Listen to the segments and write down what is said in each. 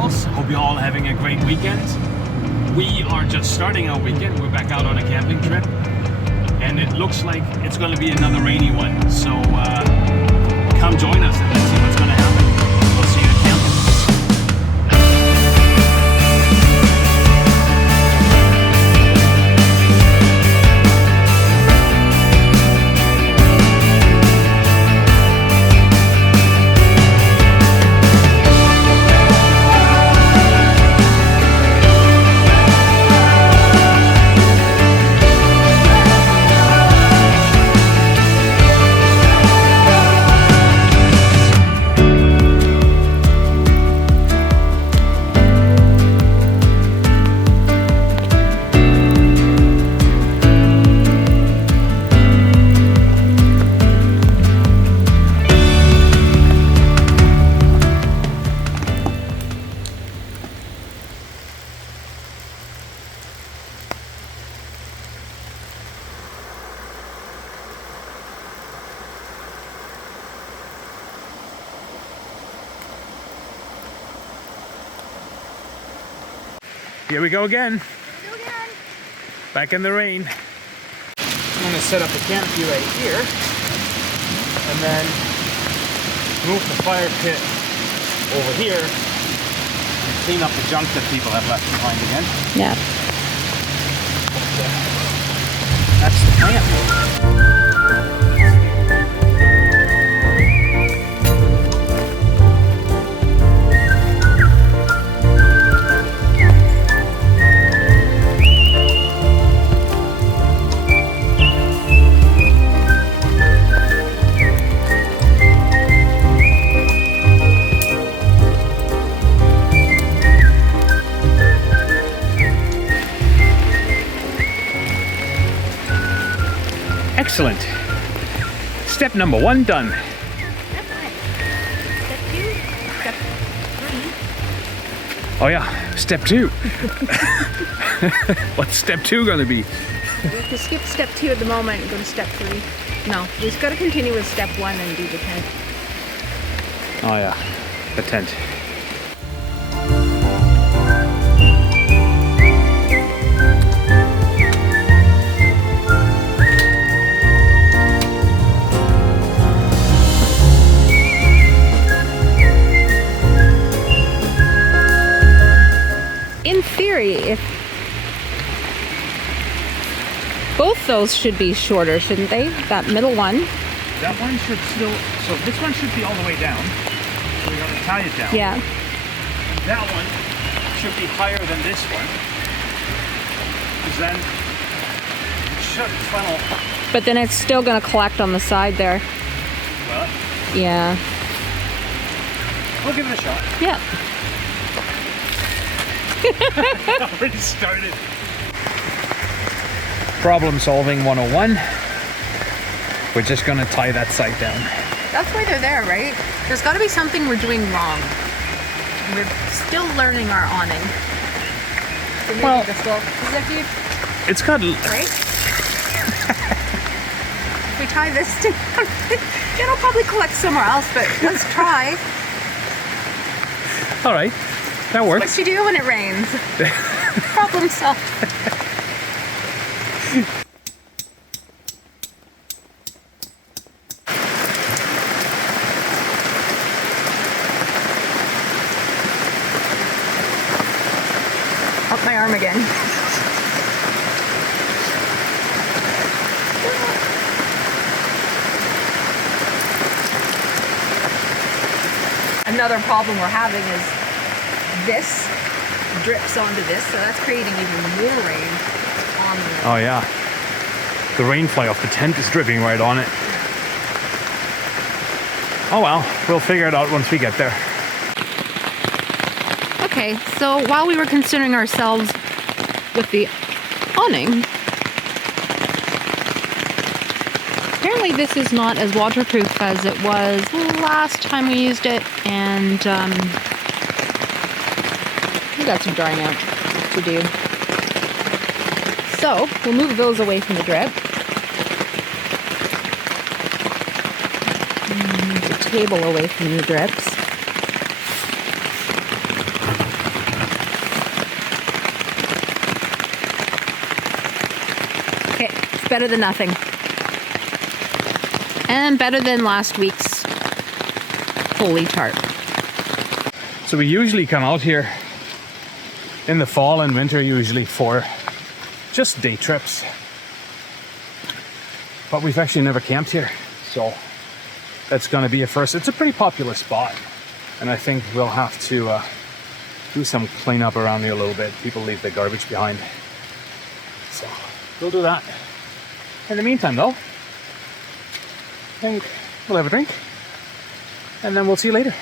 Journals. Hope you're all having a great weekend. We are just starting our weekend. We're back out on a camping trip. And it looks like it's going to be another rainy one. So come join us and let's see what's going to happen. We'll see you at camp. Here we go again. Back in the rain. I'm going to set up a canopy right here and then move the fire pit over here and clean up the junk that people have left behind again. Yeah. That's the plan. Excellent. Step number 1 done. Step 2, step 3. Oh yeah, step 2. What's step 2 gonna be? We have to skip step 2 at the moment and go to step 3. No, we've got to continue with step 1 and do the tent. Oh yeah, the tent. In theory, if both those should be shorter, shouldn't they? That middle one. That one should still, so this one should be all the way down. So we're gonna tie it down. Yeah. That one should be higher than this one. Because then it should funnel. But then it's still going to collect on the side there. Well, Yeah. we'll give it a shot. Yeah. Already started. Problem solving 101. We're just gonna tie that side down. That's why they're there, right? There's got to be something we're doing wrong. We're still learning our awning. So maybe Well, this will, as if you, It's got, right? If we tie this down, it'll probably collect somewhere else, but let's try. all right, that What works. you do when it rains. Problem solved. Up my arm again. Another problem we're having is this drips onto this, so that's creating even more rain on the... Oh yeah, the rain fly off the tent is dripping right on it. Oh well, we'll figure it out once we get there. Okay, so while we were considering ourselves with the awning, apparently this is not as waterproof as it was last time we used it, and we got some drying out to do. So we'll move those away from the drip. Move the table away from the drips. better than nothing. And better than last week's holy tarp. So we usually come out here in the fall and winter usually for just day trips. But we've actually never camped here. So that's going to be a first. It's a pretty popular spot. And I think we'll have to do some cleanup around here a little bit. People leave their garbage behind. So we'll do that. In the meantime though, I think we'll have a drink. And then we'll see you later.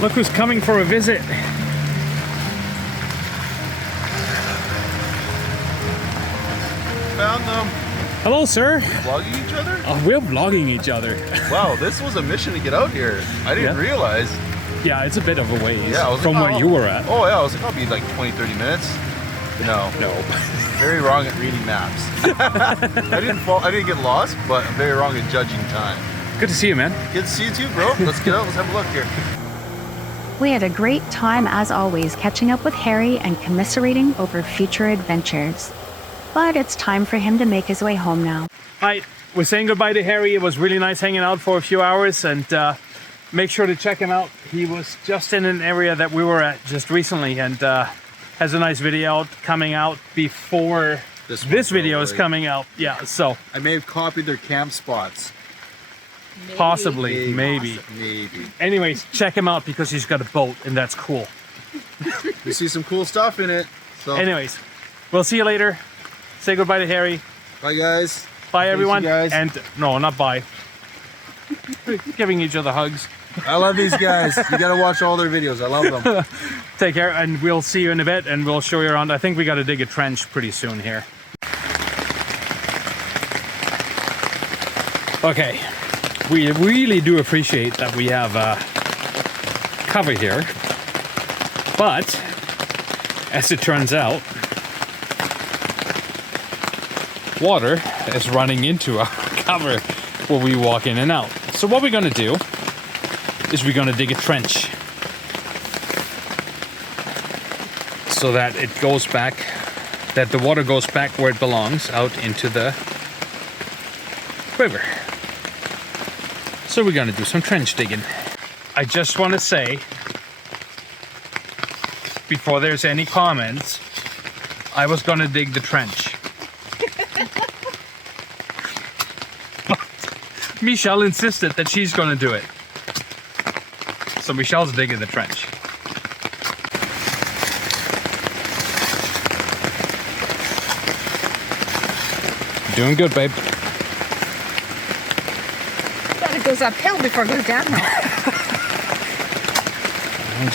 Look who's coming for a visit. Found them. Hello, sir. Vlogging each other? Oh, we're vlogging each other. Wow, this was a mission to get out here. I didn't realize. Yeah, it's a bit of a ways from like, where you were at. Oh yeah, I was like, I'll be like 20-30 minutes. No. Very wrong at reading maps. I didn't get lost, but I'm very wrong at judging time. Good to see you, man. Good to see you too, bro. Let's get out, let's have a look here. We had a great time as always catching up with Harry and commiserating over future adventures. But it's time for him to make his way home now. Hi, we're saying goodbye to Harry. It was really nice hanging out for a few hours, and make sure to check him out. He was just in an area that we were at just recently, and has a nice video coming out before this video is coming out. Yeah, so I may have copied their camp spots. Possibly, maybe. Anyways, check him out because he's got a boat, and that's cool. We see some cool stuff in it. So. Anyways, we'll see you later. Say goodbye to Harry. Bye, guys. Bye, everyone. Guys. And no, not bye. We're giving each other hugs. I love these guys. You gotta watch all their videos. I love them. Take care, and we'll see you in a bit, and we'll show you around. I think we got to dig a trench pretty soon here. Okay, we really do appreciate that we have cover here, but as it turns out, water is running into our cover where we walk in and out. So what we're going to do is we're going to dig a trench so that it goes back, that the water goes back where it belongs, out into the river. So we're going to do some trench digging. I just want to say, before there's any comments, I was going to dig the trench. Michelle insisted that she's going to do it. So Michelle's digging the trench. Doing good, babe. But it goes uphill before it goes downhill.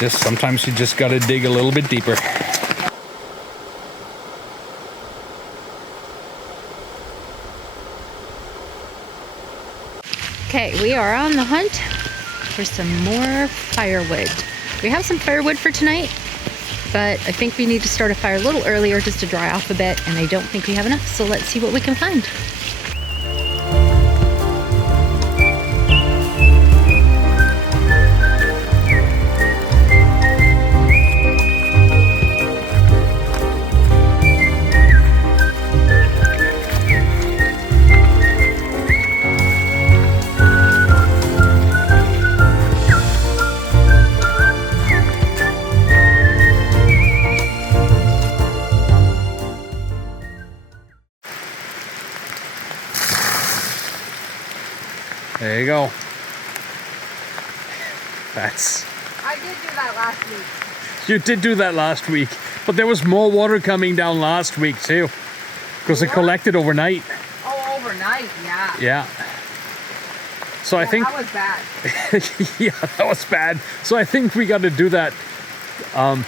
Sometimes you just got to dig a little bit deeper. right, we are on the hunt for some more firewood. We have some firewood for tonight, but I think we need to start a fire a little earlier just to dry off a bit, and I don't think we have enough, so let's see what we can find. There you go. That's... I did do that last week. You did do that last week, but there was more water coming down last week too, because it collected overnight. Oh, overnight, yeah. Yeah. So I think that was bad. yeah, that was bad. So I think we got to do that on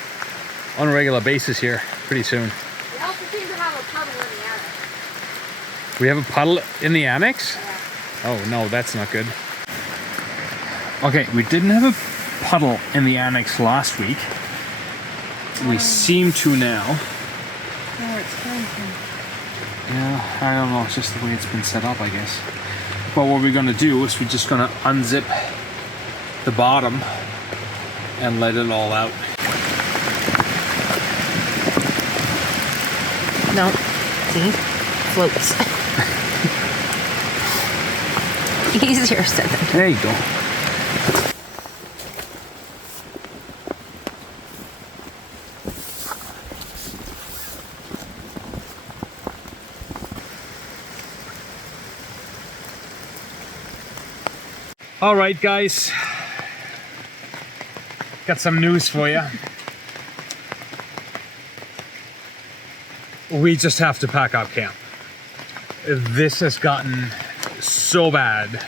a regular basis here pretty soon. We also seem to have a puddle in the attic. We have a puddle in the annex? Yeah. Oh no, that's not good. Okay, we didn't have a puddle in the annex last week. We seem to now. Oh, it's crazy. Yeah, I don't know, it's just the way it's been set up, I guess. But what we're gonna do is we're just gonna unzip the bottom and let it all out. No, see? Floats. Easier said than done. There you go. All right, guys. Got some news for you. We just have to pack up camp. This has gotten so bad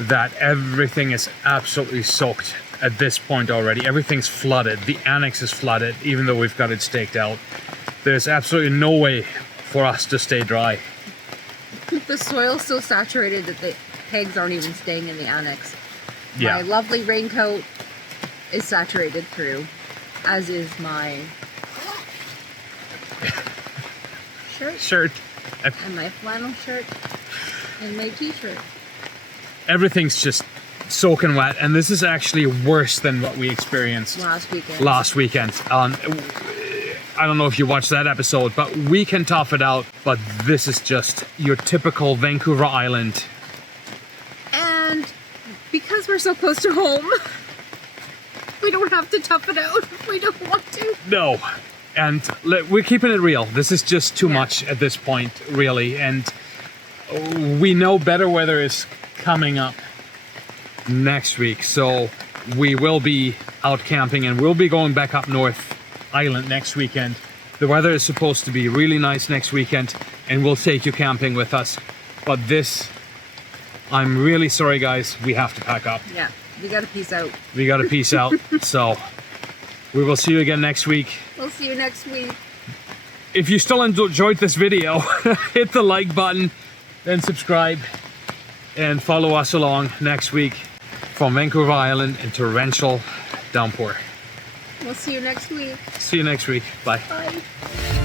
that everything is absolutely soaked at this point already. Everything's flooded. The annex is flooded, even though we've got it staked out. There's absolutely no way for us to stay dry. The soil's so saturated that the pegs aren't even staying in the annex. Yeah. My lovely raincoat is saturated through, as is my Shirt. and my flannel shirt and my t-shirt. Everything's just soaking wet, and this is actually worse than what we experienced Last weekend. I don't know if you watched that episode, but we can tough it out. But this is just your typical Vancouver Island. And because we're so close to home, we don't have to tough it out if we don't want to. No, and we're keeping it real. This is just too much at this point, really. And we know better weather is coming up next week, so we will be out camping, and we'll be going back up North Island next weekend. The weather is supposed to be really nice next weekend, and we'll take you camping with us. But this, I'm really sorry, guys, we have to pack up. Yeah, we gotta peace out. We gotta peace out. So we will see you again next week. We'll see you next week. If you still enjoyed this video, hit the like button, then subscribe, and follow us along next week from Vancouver Island in torrential downpour. We'll see you next week. See you next week. Bye. Bye.